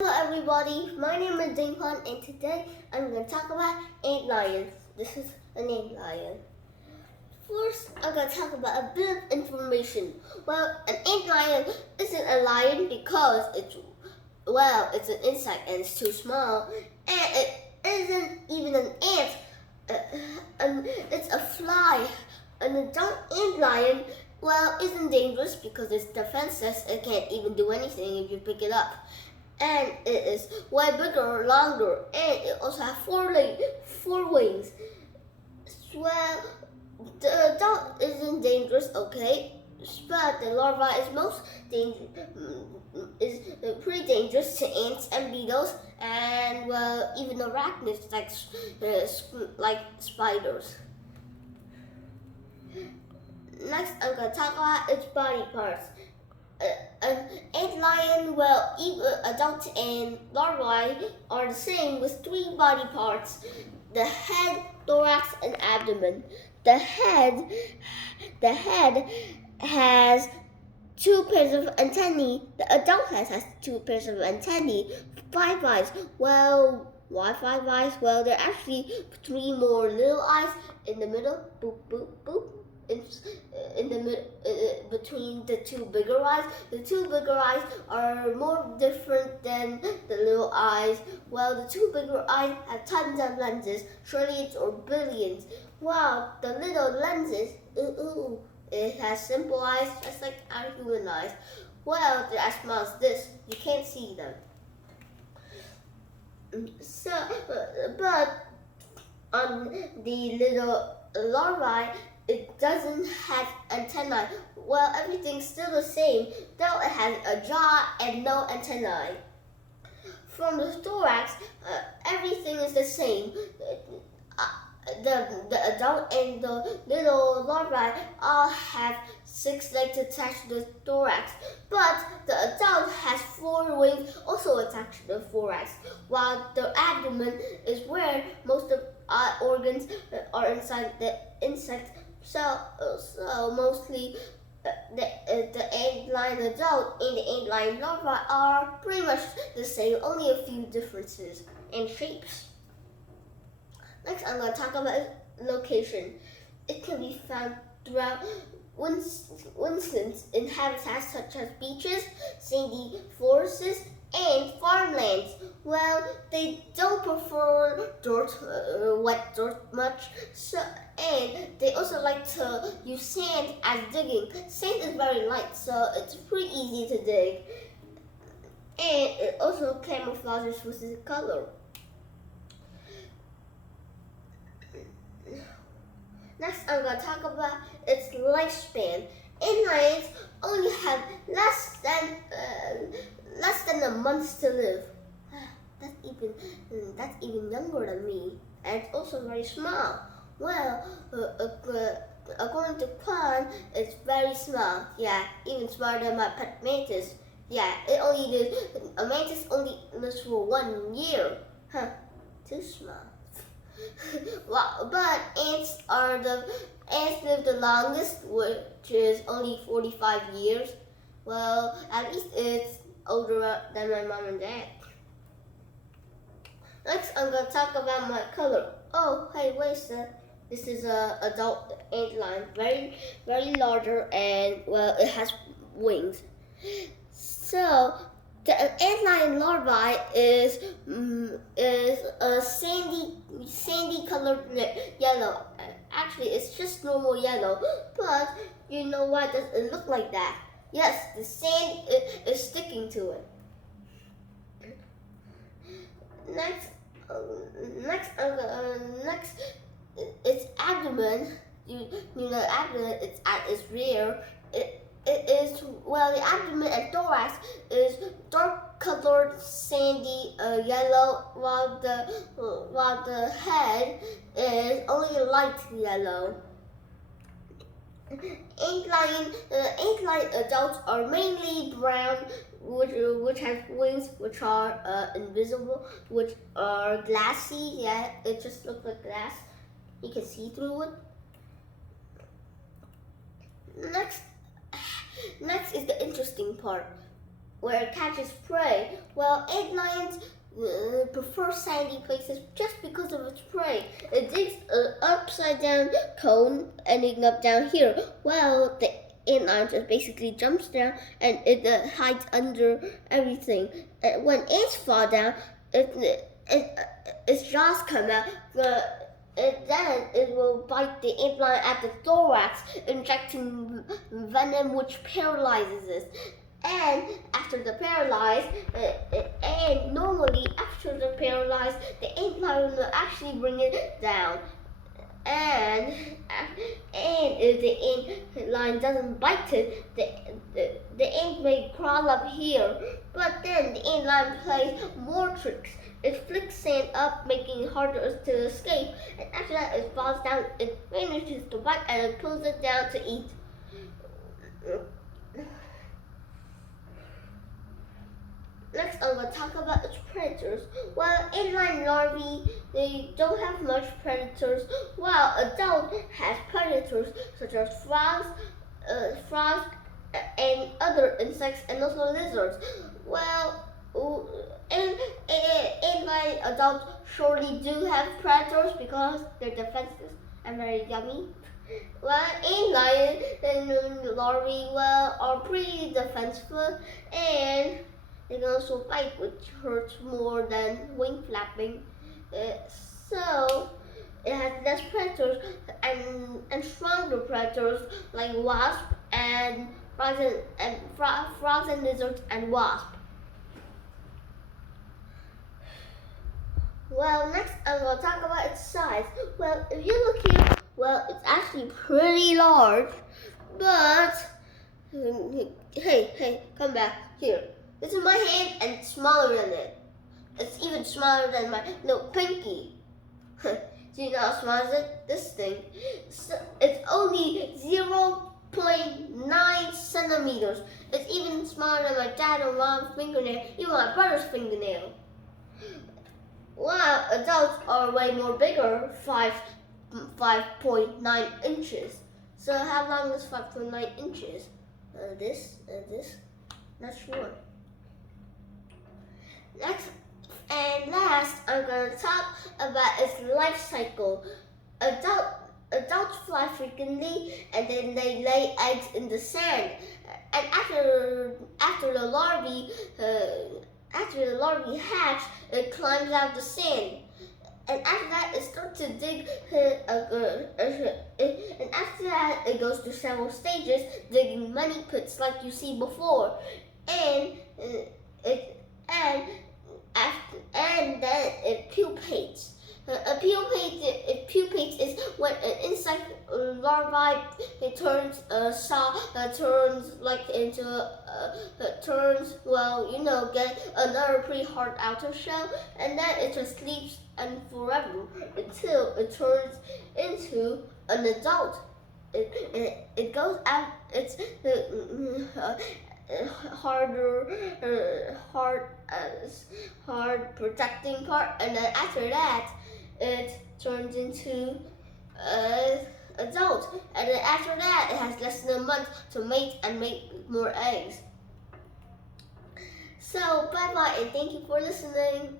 Hello everybody, my name is Dinghwan and today I'm going to talk about antlions. This is an antlion. First, I'm going to talk about a bit of information. Well, an antlion isn't a lion because it's an insect and it's too small, and it isn't even an ant. It's a fly. An adult antlion, isn't dangerous because it's defenseless. It can't even do anything if you pick it up. And it is way bigger or longer, and it also has four wings. Well, the adult isn't dangerous, okay, but the larva is pretty dangerous to ants and beetles, and even arachnids like spiders. Next, I'm gonna talk about its body parts. An antlion, adult and larvae are the same with three body parts: the head, thorax, and abdomen. The head has two pairs of antennae. The adult has two pairs of antennae. Five eyes. Well, why five eyes? Well, there are actually three more little eyes in the middle. Boop, boop, boop. In the middle, between the two bigger eyes. The two bigger eyes are more different than the little eyes. Well, the two bigger eyes have tons of lenses, trillions or billions. Wow, the little lenses, it has simple eyes just like our human eyes. Well, they're as small as this. You can't see them. So, but on the little larvae, it doesn't have antennae. Well, everything's still the same, though it has a jaw and no antennae. From the thorax, everything is the same. The adult and the little larvae all have 6 legs attached to the thorax, but the adult has 4 wings also attached to the thorax, while the abdomen is where most of our organs are inside the insect. So mostly the antlion adult and the antlion larva are pretty much the same, only a few differences in shapes. Next, I'm going to talk about location. It can be found throughout woodlands in habitats such as beaches, sandy forests, and farmlands. Well, they don't prefer wet dirt much, and they also like to use sand as digging. Sand is very light, so it's pretty easy to dig, and it also camouflages with its color. Next, I'm going to talk about its lifespan. Antlions only have less than a month to live. That's even younger than me, and it's also very small. Well, according to Khan, it's very small. Yeah, even smaller than my pet mantis. Yeah, a mantis only lives for 1 year. Huh, too small. Well, but ants live the longest, which is only 45 years. Well, at least it's older than my mom and dad. Next, I'm going to talk about my color. Oh, hey, wait a sec. This is an adult antlion, very, very larger, and it has wings. So, the antlion larvae is a sandy colored yellow. Actually, it's just normal yellow, but you know why does it look like that? Yes, the sand is sticking to it. Next, its abdomen. You know, abdomen. It's at its rear. The abdomen and thorax is dark colored sandy yellow, while the head is only light yellow. Antlion adults are mainly brown, which has wings which are invisible, which are glassy. Yeah, it just looks like glass. You can see through it. Next is the interesting part. where it catches prey. Well, antlions prefer sandy places just because of its prey. It digs an upside down cone ending up down here. Well, the antlion just basically jumps down and it hides under everything. When ants fall down, its jaws come out. And then it will bite the antlion at the thorax, injecting venom which paralyzes it. And after the paralyzed, and normally after the paralyzed, the antlion will actually bring it down. And if the antlion doesn't bite it, the ant may crawl up here. But then the antlion plays more tricks. It flicks sand up, making it harder to escape. And after that, it falls down. It manages to bite and it pulls it down to eat. Next, I'm going to talk about its predators. While antlion larvae, they don't have much predators, while adult has predators such as frogs, and other insects, and also lizards. Well, antlion adults surely do have predators because they're defenseless and very yummy. Well, antlion and larvae, are pretty defensive, and they can also bite, which hurts more than wing flapping. So it has less predators and stronger predators like wasps and frogs and lizards and wasps. Well, next I'm going to talk about its size. Well, if you look here, well, it's actually pretty large, but hey, come back here. This is my hand and it's smaller than it. It's even smaller than my little pinky. Do you know how small is it? This thing. So it's only 0.9 centimeters. It's even smaller than my dad and mom's fingernail, even my brother's fingernail. While adults are way more bigger, 5.9 inches. So how long is 5.9 inches? This, not sure. Next and last, I'm going to talk about its life cycle. Adults fly frequently, and then they lay eggs in the sand. And after the larvae hatch, it climbs out the sand. And after that, it starts to dig. And after that, it goes through several stages, digging many pits like you see before. And then it pupates. It pupates is when an insect larvae turns get another pretty hard outer shell, and then it just sleeps and forever until it turns into an adult. It goes out. It's hard protecting part, and then after that it turns into adult, and then after that it has less than a month to mate and make more eggs. So bye bye and thank you for listening.